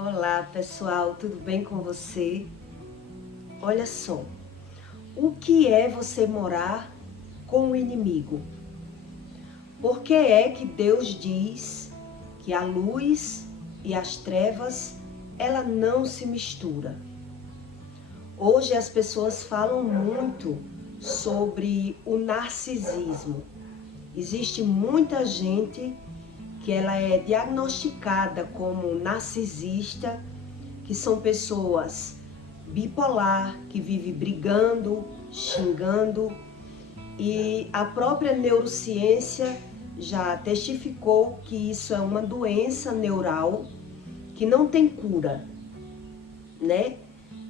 Olá pessoal, tudo bem com você? Olha só, o que é você morar com o inimigo? Por que é que Deus diz que a luz e as trevas, ela não se mistura? Hoje as pessoas falam muito sobre o narcisismo. Existe muita gente que ela é diagnosticada como narcisista, que são pessoas bipolar, que vive brigando, xingando, e a própria neurociência já testificou que isso é uma doença neural que não tem cura, né?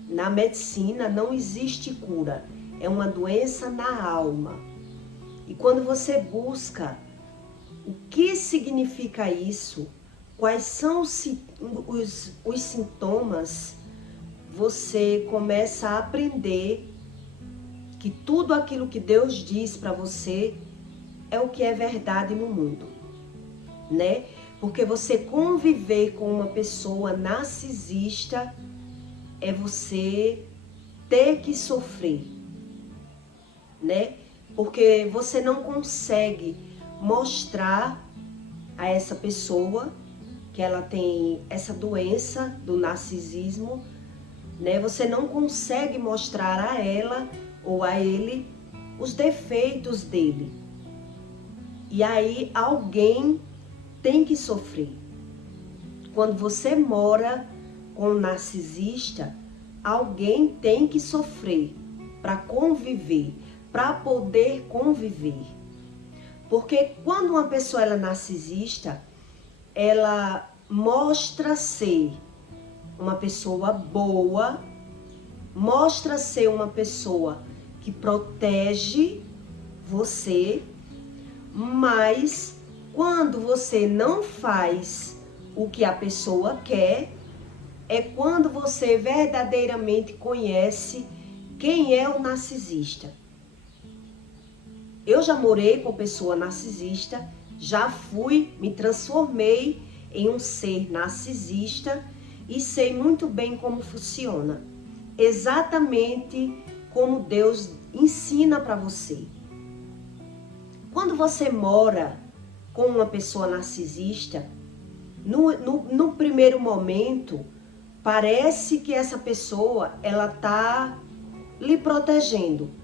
Na medicina não existe cura, é uma doença na alma. E quando você busca o que significa isso, quais são os sintomas, você começa a aprender que tudo aquilo que Deus diz para você é o que é verdade no mundo, né? Porque você conviver com uma pessoa narcisista é você ter que sofrer, né? Porque você não consegue mostrar a essa pessoa que ela tem essa doença do narcisismo, né? Você não consegue mostrar a ela ou a ele os defeitos dele. E aí alguém tem que sofrer. Quando você mora com um narcisista, alguém tem que sofrer para conviver, para poder conviver. Porque quando uma pessoa ela é narcisista, ela mostra ser uma pessoa boa, mostra ser uma pessoa que protege você, mas quando você não faz o que a pessoa quer, é quando você verdadeiramente conhece quem é o narcisista. Eu já morei com pessoa narcisista, já me transformei em um ser narcisista e sei muito bem como funciona. Exatamente como Deus ensina para você. Quando você mora com uma pessoa narcisista, no primeiro momento, parece que essa pessoa ela está lhe protegendo.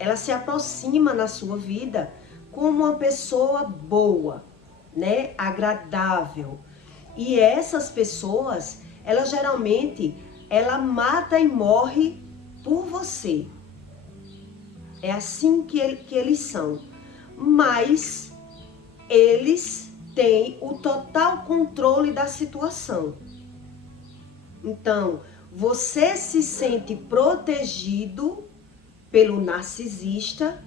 Ela se aproxima na sua vida como uma pessoa boa, né? Agradável. E essas pessoas, elas geralmente, ela mata e morre por você. É assim que eles são. Mas eles têm o total controle da situação. Então, você se sente protegido pelo narcisista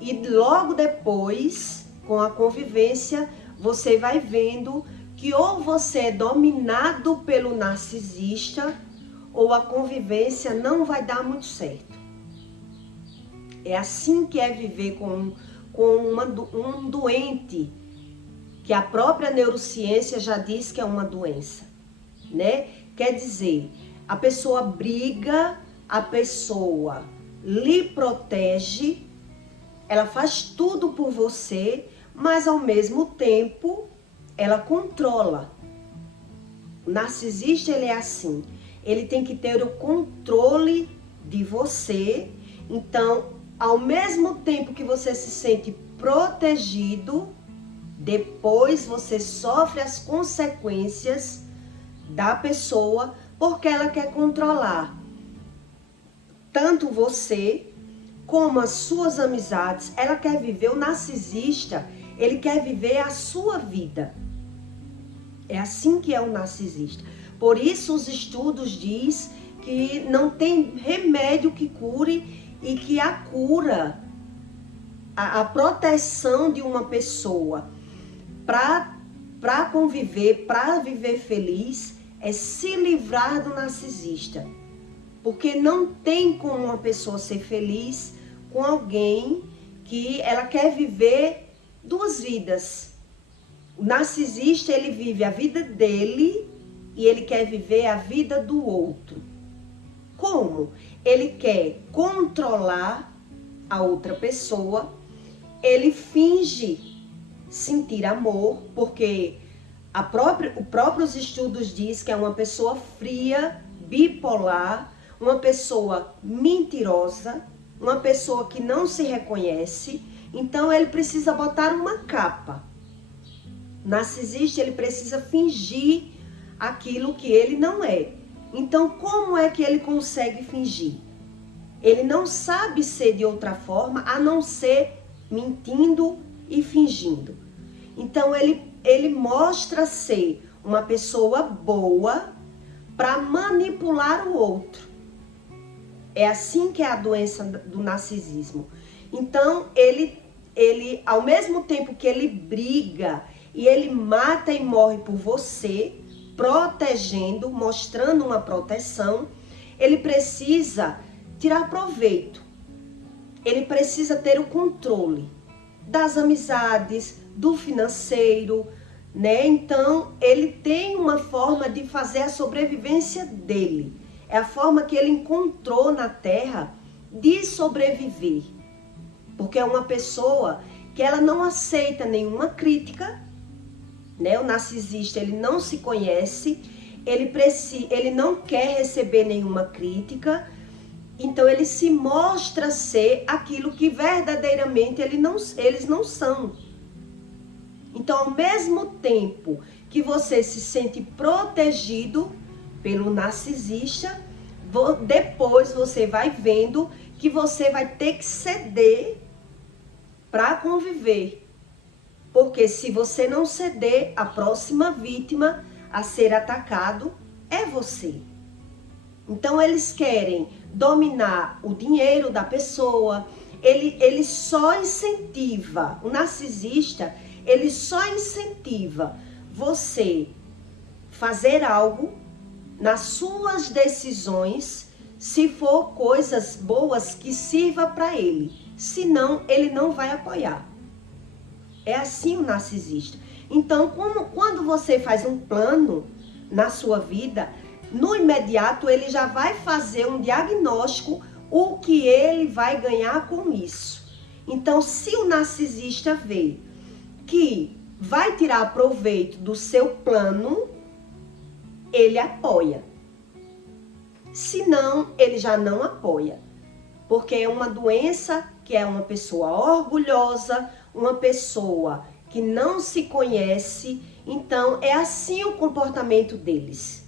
e logo depois, com a convivência, você vai vendo que ou você é dominado pelo narcisista ou a convivência não vai dar muito certo. É assim que é viver com um doente, que a própria neurociência já diz que é uma doença, né? Quer dizer, a pessoa briga, a pessoa lhe protege, ela faz tudo por você, mas ao mesmo tempo ela controla. O narcisista ele é assim, ele tem que ter o controle de você. Então, ao mesmo tempo que você se sente protegido, depois você sofre as consequências da pessoa, porque ela quer controlar tanto você como as suas amizades. Ela quer viver, o narcisista, ele quer viver a sua vida. É assim que é o narcisista. Por isso os estudos diz que não tem remédio que cure e que a cura, a proteção de uma pessoa para conviver, para viver feliz, é se livrar do narcisista. Porque não tem como uma pessoa ser feliz com alguém que ela quer viver duas vidas. O narcisista, ele vive a vida dele e ele quer viver a vida do outro. Como? Ele quer controlar a outra pessoa, ele finge sentir amor, porque os próprios estudos dizem que é uma pessoa fria, bipolar, uma pessoa mentirosa, uma pessoa que não se reconhece. Então ele precisa botar uma capa. O narcisista, ele precisa fingir aquilo que ele não é. Então como é que ele consegue fingir? Ele não sabe ser de outra forma a não ser mentindo e fingindo. Então ele mostra ser uma pessoa boa para manipular o outro. É assim que é a doença do narcisismo. Então ele ao mesmo tempo que ele briga e ele mata e morre por você, protegendo, mostrando uma proteção, ele precisa tirar proveito. Ele precisa ter o controle das amizades, do financeiro, né? Então, ele tem uma forma de fazer a sobrevivência dele. É a forma que ele encontrou na Terra de sobreviver. Porque é uma pessoa que ela não aceita nenhuma crítica, né? O narcisista, ele não se conhece, ele não quer receber nenhuma crítica. Então ele se mostra ser aquilo que verdadeiramente eles não são. Então, ao mesmo tempo que você se sente protegido pelo narcisista, depois você vai vendo que você vai ter que ceder para conviver. Porque se você não ceder, a próxima vítima a ser atacado é você. Então eles querem dominar o dinheiro da pessoa, ele só incentiva, o narcisista, ele só incentiva você fazer algo nas suas decisões, se for coisas boas que sirva para ele, senão ele não vai apoiar. É assim o narcisista. Então, quando você faz um plano na sua vida, no imediato ele já vai fazer um diagnóstico, o que ele vai ganhar com isso. Então, se o narcisista vê que vai tirar proveito do seu plano, ele apoia. Se não, ele já não apoia. Porque é uma doença que é uma pessoa orgulhosa, uma pessoa que não se conhece. Então, é assim o comportamento deles.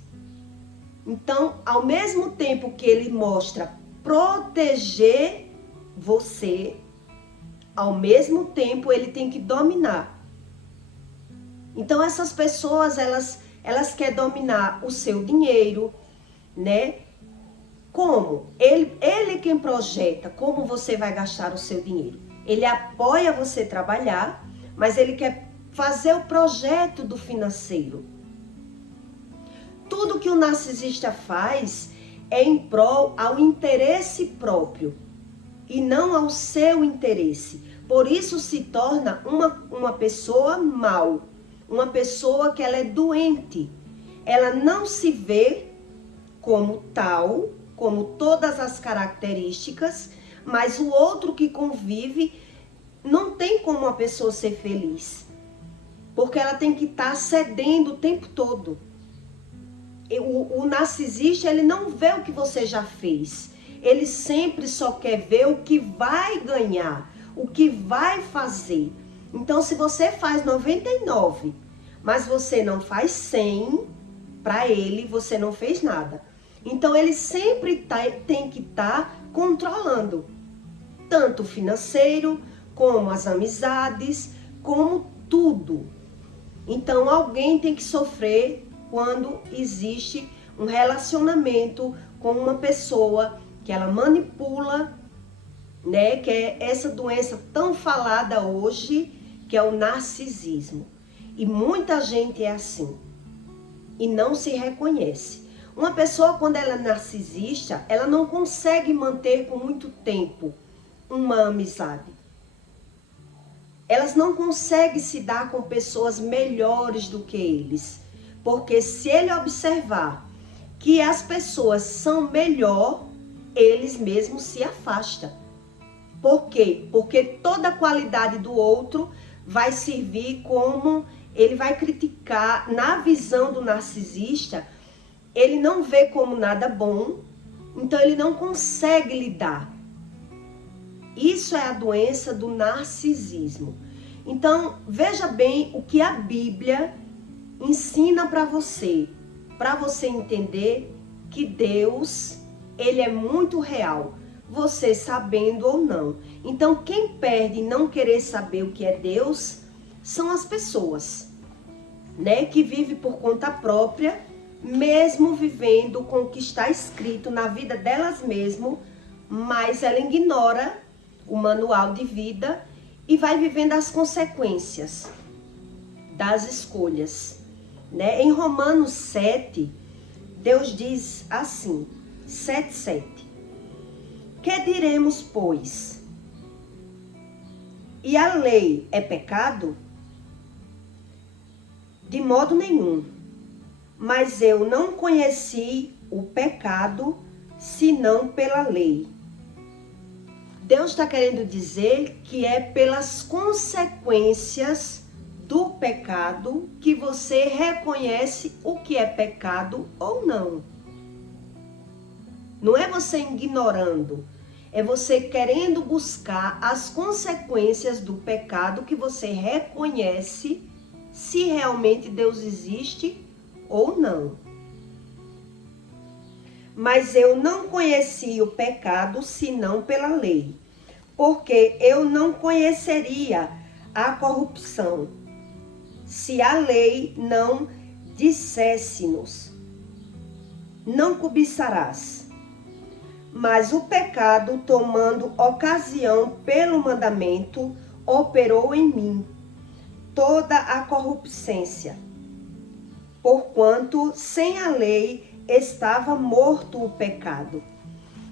Então, ao mesmo tempo que ele mostra proteger você, ao mesmo tempo ele tem que dominar. Então, essas pessoas, elas querem dominar o seu dinheiro, né? Como? Ele quem projeta como você vai gastar o seu dinheiro. Ele apoia você trabalhar, mas ele quer fazer o projeto do financeiro. Tudo que o narcisista faz é em prol ao interesse próprio e não ao seu interesse. Por isso se torna uma pessoa mal, uma pessoa que ela é doente. Ela não se vê como tal, como todas as características, mas o outro que convive não tem como uma pessoa ser feliz, porque ela tem que estar cedendo o tempo todo. O narcisista, ele não vê o que você já fez, ele sempre só quer ver o que vai ganhar, o que vai fazer. Então, se você faz 99, mas você não faz 100, para ele você não fez nada. Então, ele sempre tem que estar controlando tanto o financeiro, como as amizades, como tudo. Então, alguém tem que sofrer quando existe um relacionamento com uma pessoa que ela manipula, né? Que é essa doença tão falada hoje, que é o narcisismo. E muita gente é assim e não se reconhece. Uma pessoa, quando ela é narcisista, ela não consegue manter por muito tempo uma amizade. Elas não conseguem se dar com pessoas melhores do que eles. Porque se ele observar que as pessoas são melhor, eles mesmos se afastam. Por quê? Porque toda a qualidade do outro vai servir como ele vai criticar. Na visão do narcisista, ele não vê como nada bom, então ele não consegue lidar. Isso é a doença do narcisismo. Então, veja bem o que a Bíblia ensina para você entender que Deus, ele é muito real, você sabendo ou não. Então, quem perde em não querer saber o que é Deus são as pessoas, né, que vivem por conta própria, mesmo vivendo com o que está escrito na vida delas mesmas, mas ela ignora o manual de vida e vai vivendo as consequências das escolhas, né? Em Romanos 7, Deus diz assim, 7:7. Que diremos, pois? E a lei é pecado? De modo nenhum. Mas eu não conheci o pecado, senão pela lei. Deus está querendo dizer que é pelas consequências do pecado que você reconhece o que é pecado ou não. Não é você ignorando, é você querendo buscar as consequências do pecado que você reconhece se realmente Deus existe ou não. Mas eu não conheci o pecado senão pela lei, porque eu não conheceria a corrupção se a lei não dissesse-nos: não cobiçarás. Mas o pecado, tomando ocasião pelo mandamento, operou em mim toda a corruptência, porquanto sem a lei estava morto o pecado.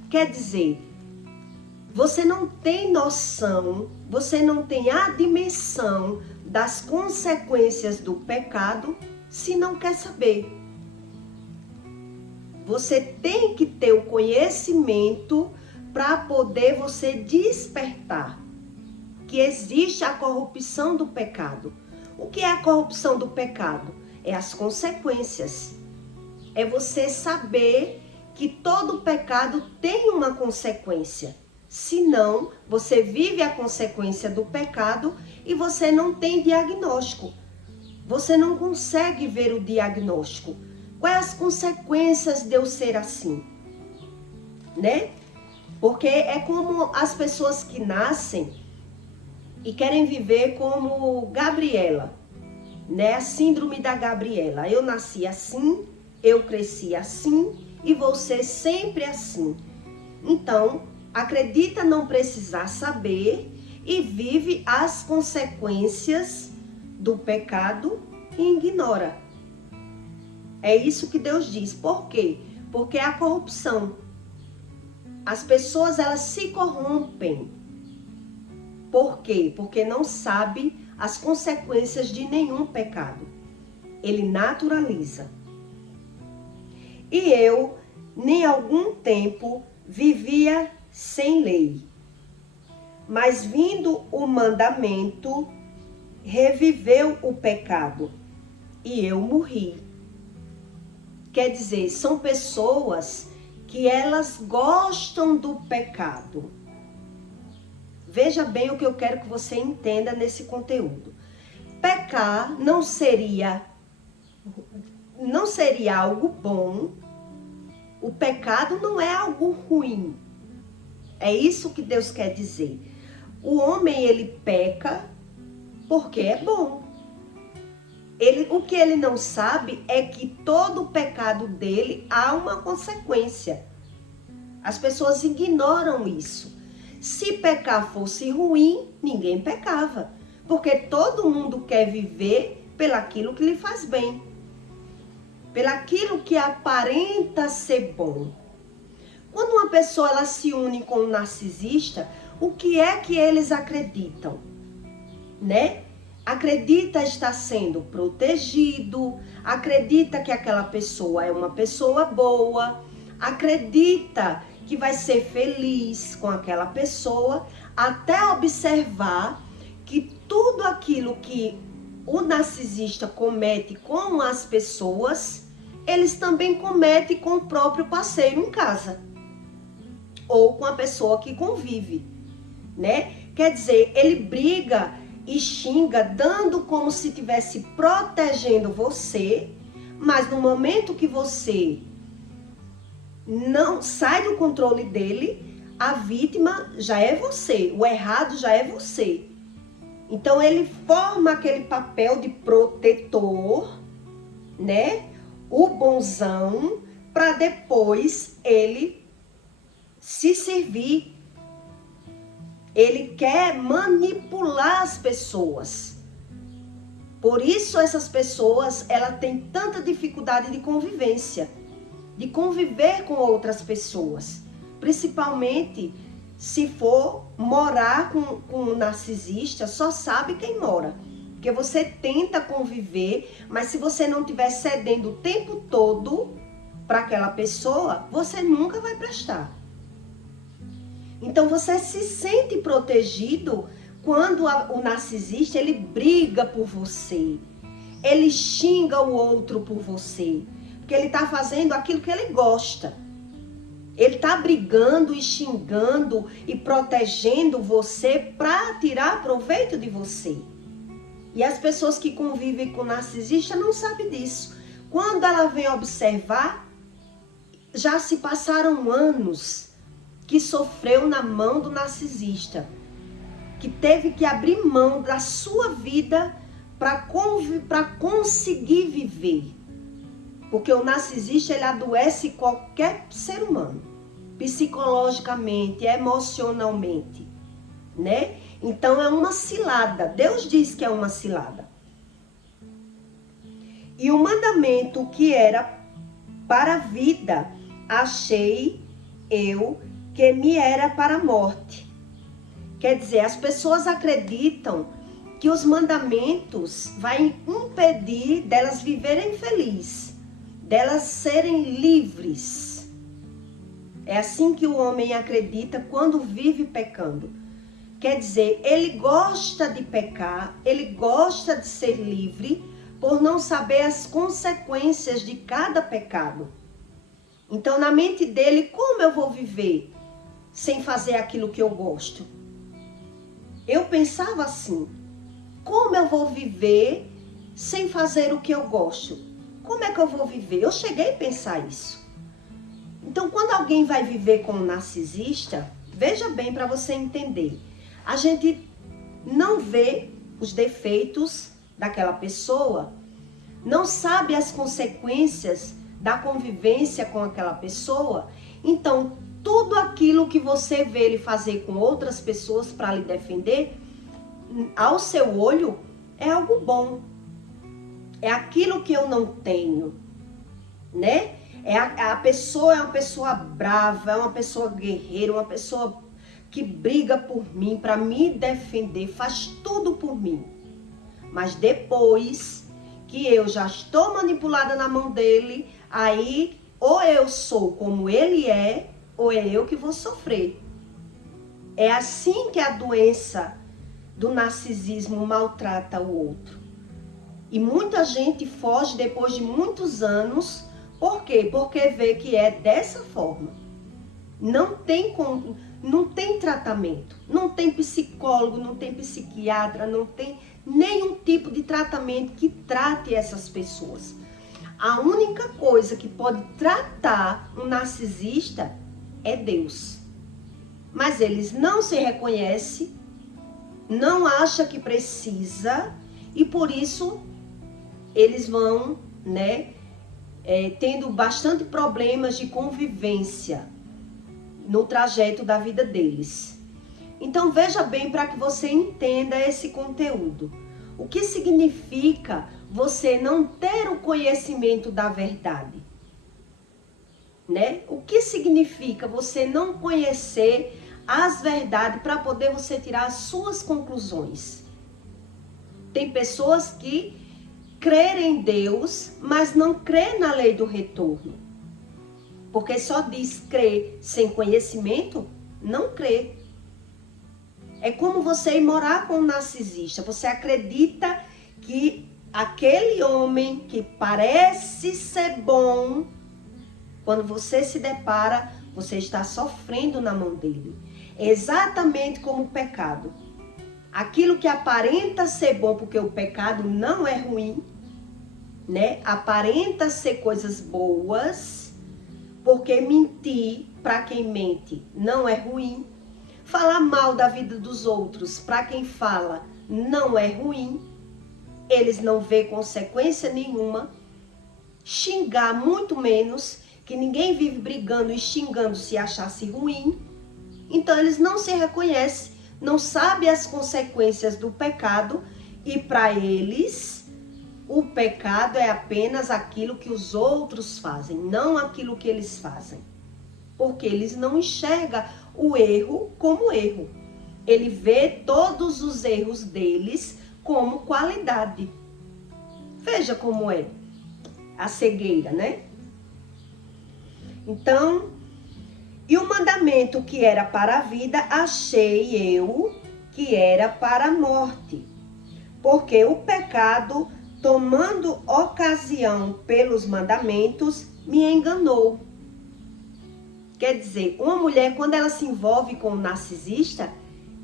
Quer dizer, você não tem noção, você não tem a dimensão das consequências do pecado se não quer saber. Você tem que ter o conhecimento para poder você despertar que existe a corrupção do pecado. O que é a corrupção do pecado? É as consequências. É você saber que todo pecado tem uma consequência. Senão, você vive a consequência do pecado e você não tem diagnóstico. Você não consegue ver o diagnóstico. Quais as consequências de eu ser assim? Né? Porque é como as pessoas que nascem e querem viver como Gabriela, né? A síndrome da Gabriela. Eu nasci assim, eu cresci assim e vou ser sempre assim. Então, acredita não precisar saber e vive as consequências do pecado e ignora. É isso que Deus diz. Por quê? Porque é a corrupção. As pessoas, elas se corrompem. Por quê? Porque não sabe as consequências de nenhum pecado. Ele naturaliza. E eu, nem algum tempo, vivia sem lei. Mas vindo o mandamento, reviveu o pecado e eu morri. Quer dizer, são pessoas que elas gostam do pecado. Veja bem o que eu quero que você entenda nesse conteúdo. Pecar não seria algo bom. O pecado não é algo ruim. É isso que Deus quer dizer. O homem, ele peca porque é bom. O que ele não sabe é que todo o pecado dele há uma consequência. As pessoas ignoram isso. Se pecar fosse ruim, ninguém pecava. Porque todo mundo quer viver pelaquilo que lhe faz bem. Pelaquilo que aparenta ser bom. Quando uma pessoa ela se une com um narcisista, o que é que eles acreditam? Né? acredita estar sendo protegido, acredita que aquela pessoa é uma pessoa boa, acredita que vai ser feliz com aquela pessoa, até observar que tudo aquilo que o narcisista comete com as pessoas, eles também cometem com o próprio parceiro em casa, ou com a pessoa que convive, né? Quer dizer, ele briga e xinga, dando como se estivesse protegendo você, mas no momento que você não sai do controle dele, a vítima já é você, o errado já é você. Então ele forma aquele papel de protetor, né? O bonzão, para depois ele se servir. Ele quer manipular as pessoas. Por isso essas pessoas, ela tem tanta dificuldade de convivência, de conviver com outras pessoas, principalmente se for morar com um narcisista, só sabe quem mora. Porque você tenta conviver, mas se você não estiver cedendo o tempo todo para aquela pessoa, você nunca vai prestar. Então você se sente protegido quando o narcisista, ele briga por você. Ele xinga o outro por você. Porque ele está fazendo aquilo que ele gosta. Ele está brigando e xingando e protegendo você para tirar proveito de você. E as pessoas que convivem com narcisista não sabem disso. Quando ela vem observar, já se passaram anos que sofreu na mão do narcisista, que teve que abrir mão da sua vida para conseguir viver. Porque o narcisista, ele adoece qualquer ser humano, psicologicamente, emocionalmente, né? Então é uma cilada. Deus diz que é uma cilada. E o mandamento que era para a vida, achei eu que me era para a morte. Quer dizer, as pessoas acreditam que os mandamentos vão impedir delas viverem felizes, delas serem livres. É assim que o homem acredita quando vive pecando. Quer dizer, ele gosta de pecar, ele gosta de ser livre por não saber as consequências de cada pecado. Então, na mente dele, como eu vou viver sem fazer aquilo que eu gosto? Eu pensava assim, como eu vou viver sem fazer o que eu gosto? Como é que eu vou viver? Eu cheguei a pensar isso. Então, quando alguém vai viver com um narcisista, veja bem para você entender. A gente não vê os defeitos daquela pessoa, não sabe as consequências da convivência com aquela pessoa. Então, tudo aquilo que você vê ele fazer com outras pessoas para lhe defender, ao seu olho, é algo bom. É aquilo que eu não tenho, né? A pessoa é uma pessoa brava, é uma pessoa guerreira, uma pessoa que briga por mim, para me defender, faz tudo por mim. Mas depois que eu já estou manipulada na mão dele, aí ou eu sou como ele é, ou é eu que vou sofrer. É assim que a doença do narcisismo maltrata o outro. E muita gente foge depois de muitos anos. Por quê? Porque vê que é dessa forma. Não tem tratamento, não tem psicólogo, não tem psiquiatra, não tem nenhum tipo de tratamento que trate essas pessoas. A única coisa que pode tratar um narcisista é Deus. Mas eles não se reconhecem, não acham que precisa, e por isso eles vão, tendo bastante problemas de convivência no trajeto da vida deles. Então veja bem para que você entenda esse conteúdo. O que significa você não ter o conhecimento da verdade? O que significa você não conhecer as verdades para poder você tirar as suas conclusões? Tem pessoas que creem em Deus, mas não crê na lei do retorno. Porque só diz crer sem conhecimento, não crê. É como você ir morar com um narcisista. Você acredita que aquele homem que parece ser bom, quando você se depara, você está sofrendo na mão dele. É exatamente como o pecado. Aquilo que aparenta ser bom, porque o pecado não é ruim, né? Aparenta ser coisas boas, porque mentir para quem mente não é ruim. Falar mal da vida dos outros para quem fala não é ruim. Eles não vê consequência nenhuma. Xingar muito menos, que ninguém vive brigando e xingando se achasse ruim. Então eles não se reconhecem, não sabem as consequências do pecado e para eles o pecado é apenas aquilo que os outros fazem, não aquilo que eles fazem. Porque eles não enxergam o erro como erro. Ele vê todos os erros deles como qualidade. Veja como é a cegueira, né? Então, e o mandamento que era para a vida, achei eu que era para a morte. Porque o pecado, tomando ocasião pelos mandamentos, me enganou. Quer dizer, uma mulher, quando ela se envolve com um narcisista,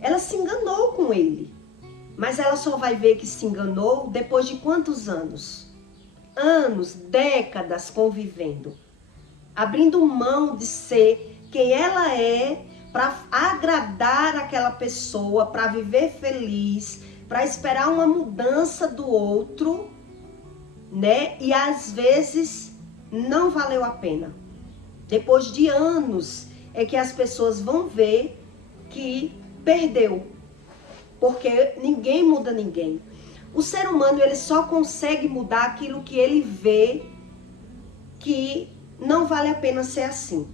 ela se enganou com ele. Mas ela só vai ver que se enganou depois de quantos anos? Anos, décadas convivendo. Abrindo mão de ser quem ela é para agradar aquela pessoa, para viver feliz, para esperar uma mudança do outro, né? E às vezes não valeu a pena. Depois de anos é que as pessoas vão ver que perdeu. Porque ninguém muda ninguém. O ser humano, ele só consegue mudar aquilo que ele vê que não vale a pena ser assim.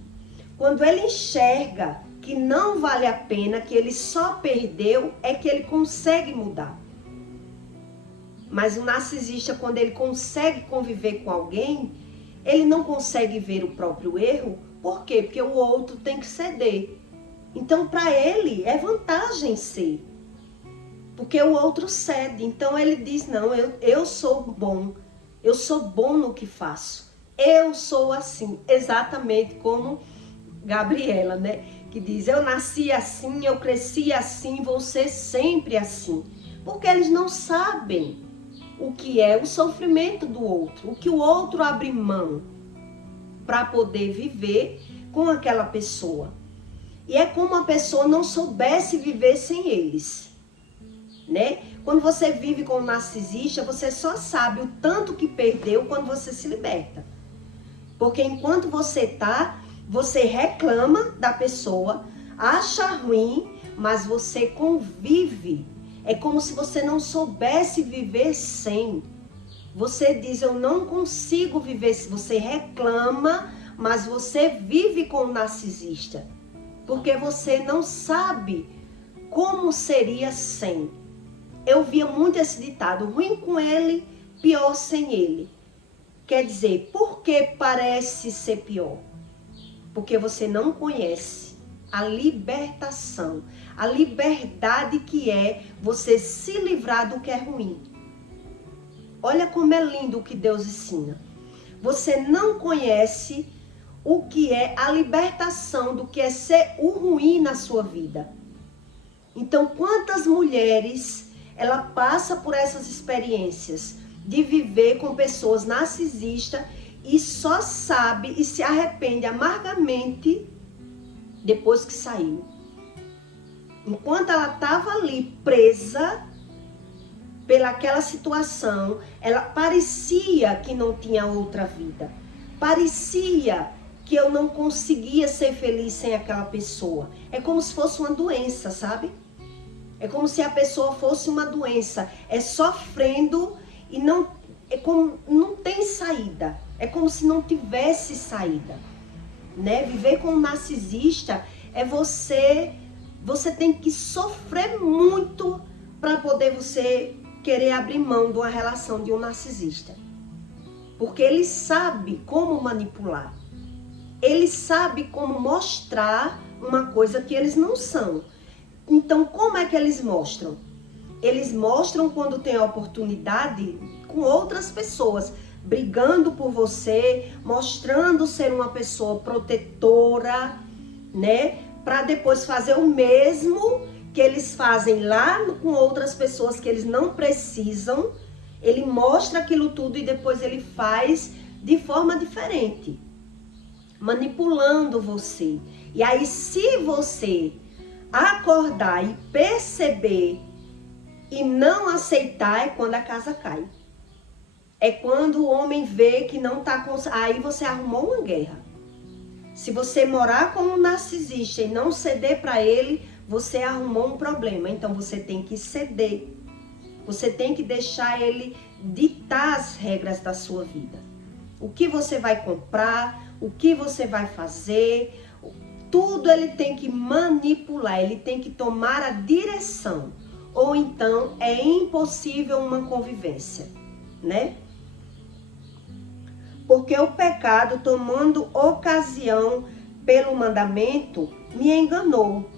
Quando ele enxerga que não vale a pena, que ele só perdeu, é que ele consegue mudar. Mas o narcisista, quando ele consegue conviver com alguém, ele não consegue ver o próprio erro. Por quê? Porque o outro tem que ceder. Então, para ele, é vantagem ser. Porque o outro cede. Então, ele diz, não, eu sou bom. Eu sou bom no que faço. Eu sou assim. Exatamente como Gabriela, né? Que diz, eu nasci assim, eu cresci assim, vou ser sempre assim. Porque eles não sabem o que é o sofrimento do outro, o que o outro abre mão para poder viver com aquela pessoa. E é como a pessoa não soubesse viver sem eles, né? Quando você vive com um narcisista, você só sabe o tanto que perdeu quando você se liberta. Porque enquanto você tá, você reclama da pessoa, acha ruim, mas você convive. É como se você não soubesse viver sem. Você diz, eu não consigo viver se você reclama, mas você vive com o narcisista. Porque você não sabe como seria sem. Eu via muito esse ditado, ruim com ele, pior sem ele. Quer dizer, por que parece ser pior? Porque você não conhece a libertação, a liberdade que é você se livrar do que é ruim. Olha como é lindo o que Deus ensina. Você não conhece o que é a libertação do que é ser o ruim na sua vida. Então, quantas mulheres ela passa por essas experiências de viver com pessoas narcisistas e só sabe e se arrepende amargamente depois que saiu. Enquanto ela estava ali presa pelaquela situação, ela parecia que não tinha outra vida. Parecia que eu não conseguia ser feliz sem aquela pessoa. É como se fosse uma doença, sabe? É como se a pessoa fosse uma doença. É sofrendo e não, é como, não tem saída. É como se não tivesse saída. Né? Viver com um narcisista é você tem que sofrer muito para poder você querer abrir mão de uma relação de um narcisista. Porque ele sabe como manipular. Ele sabe como mostrar uma coisa que eles não são. Então, como é que eles mostram? Eles mostram quando tem a oportunidade com outras pessoas, brigando por você, mostrando ser uma pessoa protetora, né? Para depois fazer o mesmo que eles fazem lá com outras pessoas que eles não precisam. Ele mostra aquilo tudo e depois ele faz de forma diferente, manipulando você. E aí, se você acordar e perceber e não aceitar, é quando a casa cai. É quando o homem vê que não tá... Aí você arrumou uma guerra. Se você morar com um narcisista e não ceder para ele, você arrumou um problema. Então você tem que ceder. Você tem que deixar ele ditar as regras da sua vida. O que você vai comprar, o que você vai fazer, tudo ele tem que manipular, ele tem que tomar a direção. Ou então é impossível uma convivência, né? Porque o pecado, tomando ocasião pelo mandamento, me enganou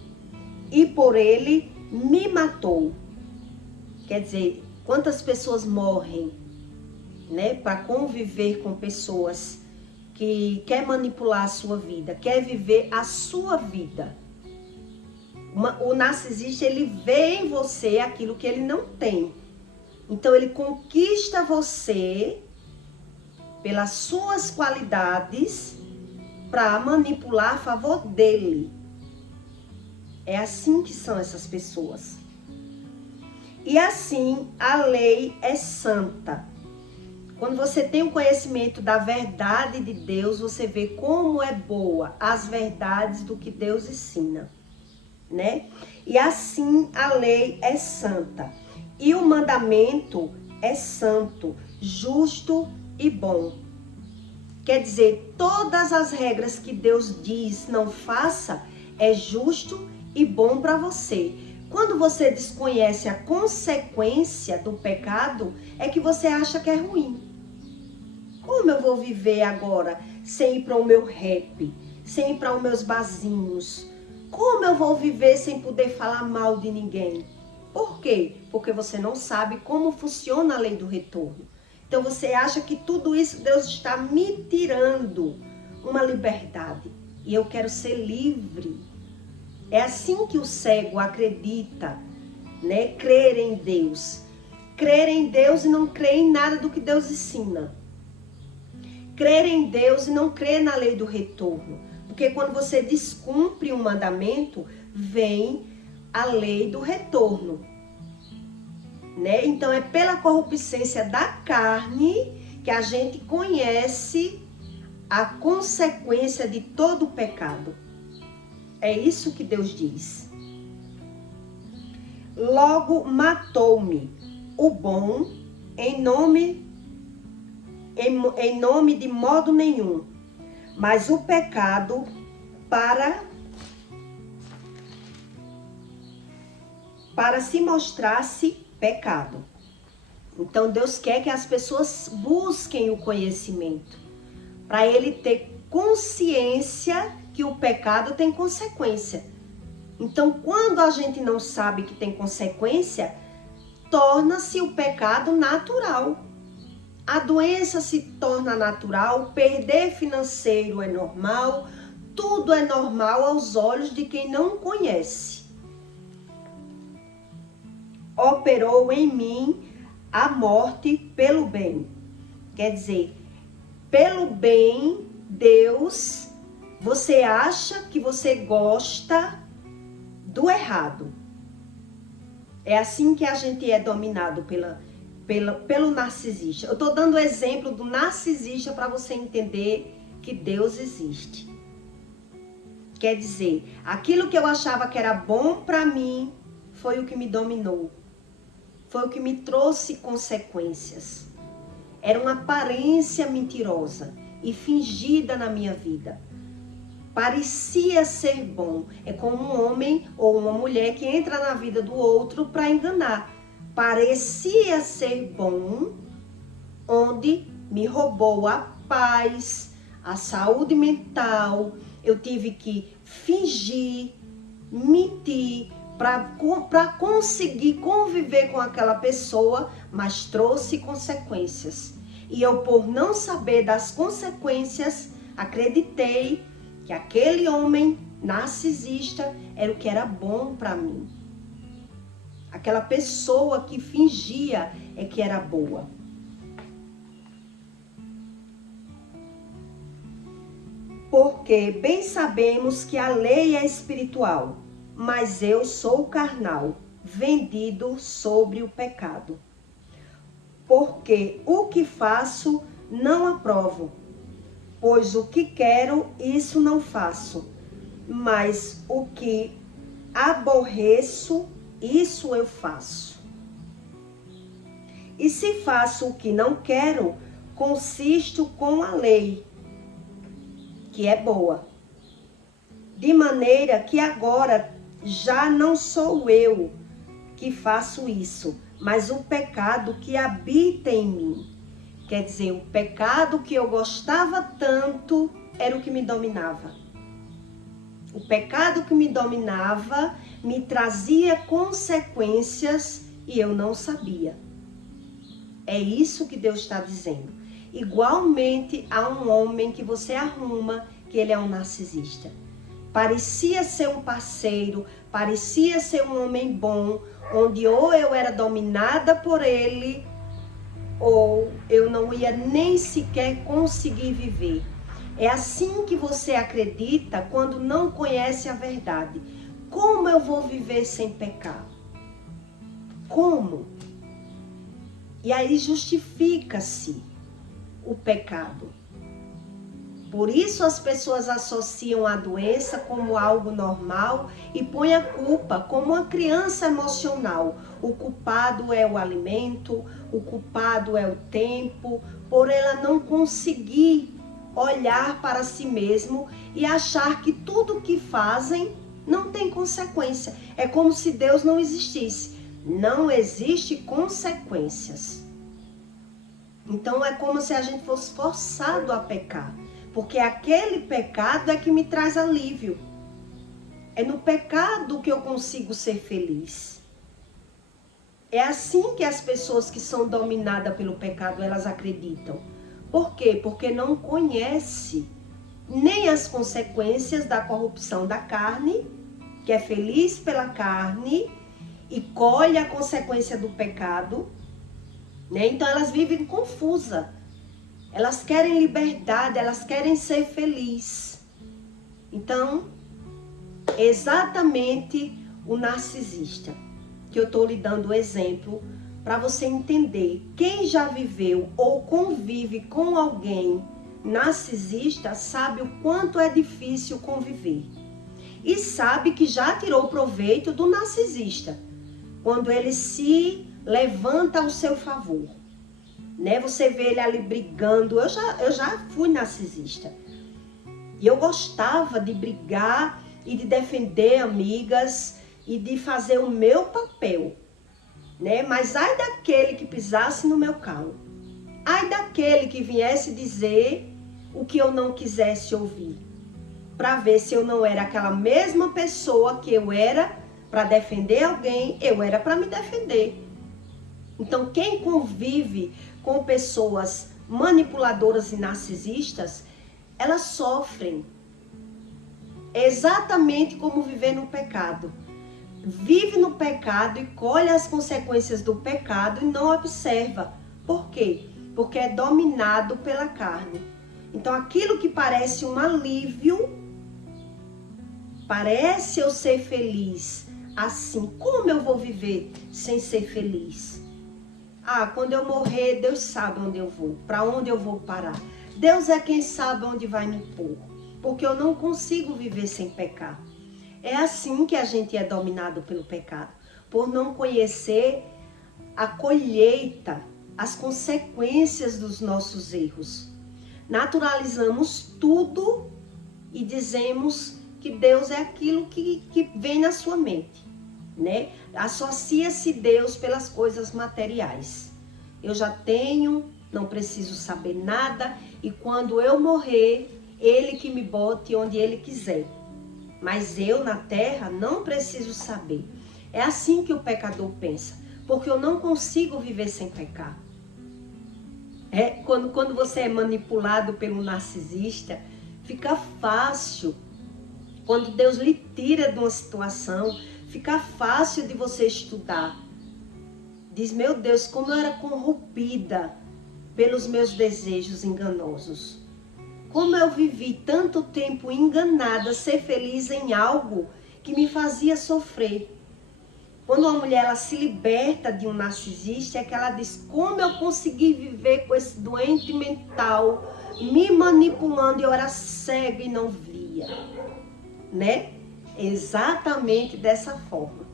e por ele me matou. Quer dizer, quantas pessoas morrem, né, para conviver com pessoas que quer manipular a sua vida, quer viver a sua vida. O narcisista, ele vê em você aquilo que ele não tem. Então ele conquista você pelas suas qualidades para manipular a favor dele. É assim que são essas pessoas. E assim a lei é santa. Quando você tem o conhecimento da verdade de Deus, você vê como é boa as verdades do que Deus ensina, né? E assim a lei é santa. E o mandamento é santo, justo e bom. Quer dizer, todas as regras que Deus diz não faça é justo e bom para você. Quando você desconhece a consequência do pecado, é que você acha que é ruim. Como eu vou viver agora sem ir para o meu rap, sem ir para os meus barzinhos? Como eu vou viver sem poder falar mal de ninguém? Por quê? Porque você não sabe como funciona a lei do retorno. Então você acha que tudo isso Deus está me tirando uma liberdade. E eu quero ser livre. É assim que o cego acredita, né? Crer em Deus. Crer em Deus e não crer em nada do que Deus ensina. Crer em Deus e não crer na lei do retorno. Porque quando você descumpre um mandamento, vem a lei do retorno, né? Então é pela corruptência da carne que a gente conhece a consequência de todo o pecado. É isso que Deus diz. Logo matou-me o bom em nome de modo nenhum, mas o pecado para se mostrasse pecado. Então Deus quer que as pessoas busquem o conhecimento, para ele ter consciência que o pecado tem consequência. Então quando a gente não sabe que tem consequência, torna-se o pecado natural. A doença se torna natural, perder financeiro é normal, tudo é normal aos olhos de quem não conhece. Operou em mim a morte pelo bem. Quer dizer, pelo bem, Deus, você acha que você gosta do errado. É assim que a gente é dominado pelo narcisista. Eu estou dando o exemplo do narcisista para você entender que Deus existe. Quer dizer, aquilo que eu achava que era bom para mim foi o que me dominou. Foi o que me trouxe consequências. Era uma aparência mentirosa e fingida na minha vida. Parecia ser bom. É como um homem ou uma mulher que entra na vida do outro para enganar. parecia ser bom, onde me roubou a paz, a saúde mental. Eu tive que fingir, mentir para conseguir conviver com aquela pessoa, mas trouxe consequências. E eu, por não saber das consequências, acreditei que aquele homem narcisista era o que era bom para mim. Aquela pessoa que fingia é que era boa. Porque bem sabemos que a lei é espiritual, mas eu sou carnal, vendido sobre o pecado. Porque o que faço não aprovo, pois o que quero, isso não faço, mas o que aborreço, isso eu faço. E se faço o que não quero, consisto com a lei, que é boa. De maneira que agora já não sou eu que faço isso, mas o pecado que habita em mim. Quer dizer, o pecado que eu gostava tanto era o que me dominava. O pecado que me dominava me trazia consequências e eu não sabia. É isso que Deus está dizendo. Igualmente a um homem que você arruma que ele é um narcisista. Parecia ser um parceiro, parecia ser um homem bom, onde ou eu era dominada por ele, ou eu não ia nem sequer conseguir viver. É assim que você acredita quando não conhece a verdade. Como eu vou viver sem pecar? Como? E aí justifica-se o pecado. Por isso as pessoas associam a doença como algo normal e põem a culpa como uma criança emocional. O culpado é o alimento, o culpado é o tempo, por ela não conseguir olhar para si mesmo e achar que tudo que fazem não tem consequência. É como se Deus não existisse. Não existe consequências. Então é como se a gente fosse forçado a pecar. Porque aquele pecado é que me traz alívio. É no pecado que eu consigo ser feliz. É assim que as pessoas que são dominadas pelo pecado, elas acreditam. Por quê? Porque não conhece nem as consequências da corrupção da carne, que é feliz pela carne e colhe a consequência do pecado, né? Então elas vivem confusas. Elas querem liberdade, elas querem ser felizes. Então, exatamente o narcisista, que eu estou lhe dando o exemplo para você entender. Quem já viveu ou convive com alguém narcisista sabe o quanto é difícil conviver. E sabe que já tirou proveito do narcisista, quando ele se levanta ao seu favor. Né? Você vê ele ali brigando. Eu já fui narcisista. E eu gostava de brigar e de defender amigas e de fazer o meu papel. Né? Mas ai daquele que pisasse no meu calo. Ai daquele que viesse dizer o que eu não quisesse ouvir. Para ver se eu não era aquela mesma pessoa que eu era para defender alguém, eu era para me defender. Então quem convive com pessoas manipuladoras e narcisistas, elas sofrem. Exatamente como viver no pecado. Vive no pecado e colhe as consequências do pecado e não observa. Por quê? Porque é dominado pela carne. Então aquilo que parece um alívio, parece eu ser feliz. Assim, como eu vou viver sem ser feliz? Ah, quando eu morrer, Deus sabe onde eu vou, para onde eu vou parar. Deus é quem sabe onde vai me pôr, porque eu não consigo viver sem pecar. É assim que a gente é dominado pelo pecado, por não conhecer a colheita, as consequências dos nossos erros. Naturalizamos tudo e dizemos que Deus é aquilo que vem na sua mente. né? Associa-se Deus pelas coisas materiais. Eu já tenho, não preciso saber nada, e quando eu morrer, Ele que me bote onde Ele quiser. Mas eu na terra não preciso saber. É assim que o pecador pensa, porque eu não consigo viver sem pecar. Quando você é manipulado pelo narcisista, fica fácil. Quando Deus lhe tira de uma situação, fica fácil de você estudar. Diz, meu Deus, como eu era corrompida pelos meus desejos enganosos. Como eu vivi tanto tempo enganada, ser feliz em algo que me fazia sofrer. Quando uma mulher ela se liberta de um narcisista, é que ela diz, como eu consegui viver com esse doente mental, me manipulando, e eu era cega e não via. Né? Exatamente dessa forma.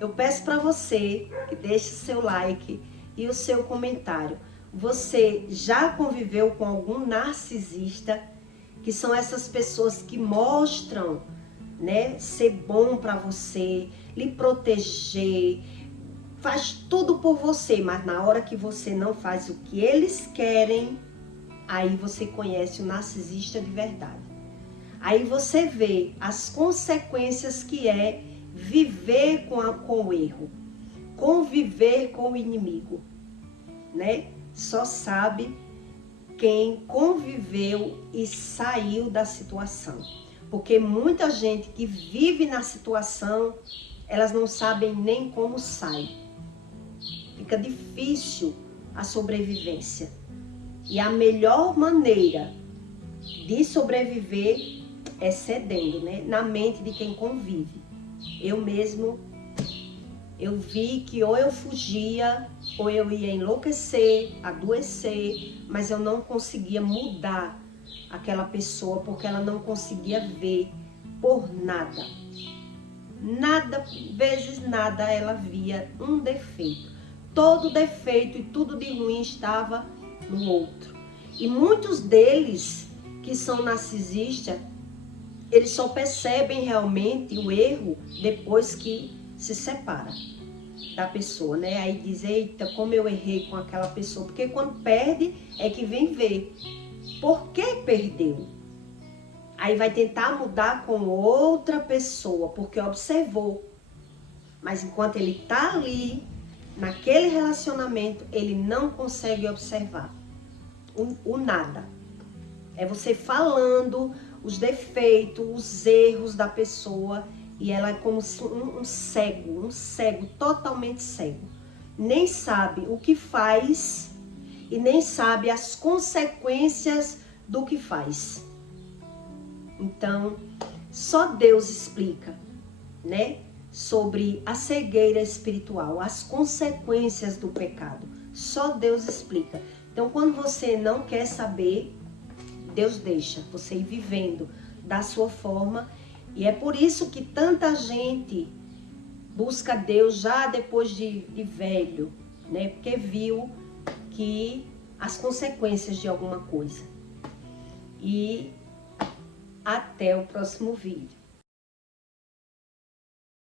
Eu peço para você que deixe seu like e o seu comentário. Você já conviveu com algum narcisista? Que são essas pessoas que mostram, né, ser bom para você, lhe proteger, faz tudo por você, mas na hora que você não faz o que eles querem, aí você conhece o narcisista de verdade. Aí você vê as consequências que é viver com o erro, conviver com o inimigo, né? Só sabe quem conviveu e saiu da situação. Porque muita gente que vive na situação, elas não sabem nem como sai. Fica difícil a sobrevivência. E a melhor maneira de sobreviver é cedendo, né? Na mente de quem convive. Eu vi que ou eu fugia, ou eu ia enlouquecer, adoecer, mas eu não conseguia mudar aquela pessoa, porque ela não conseguia ver por nada. Nada, vezes nada, ela via um defeito. Todo defeito e tudo de ruim estava no outro. E muitos deles que são narcisistas, eles só percebem realmente o erro depois que se separa da pessoa, né? Aí diz, eita, como eu errei com aquela pessoa. Porque quando perde, é que vem ver por que perdeu. Aí vai tentar mudar com outra pessoa, porque observou. Mas enquanto ele está ali, naquele relacionamento, ele não consegue observar o nada. É você falando os defeitos, os erros da pessoa, e ela é como um cego, totalmente cego. Nem sabe o que faz e nem sabe as consequências do que faz. Então, só Deus explica, né, sobre a cegueira espiritual, as consequências do pecado. Só Deus explica. Então, quando você não quer saber, Deus deixa você ir vivendo da sua forma. E é por isso que tanta gente busca Deus já depois de velho, né? Porque viu que as consequências de alguma coisa. E até o próximo vídeo.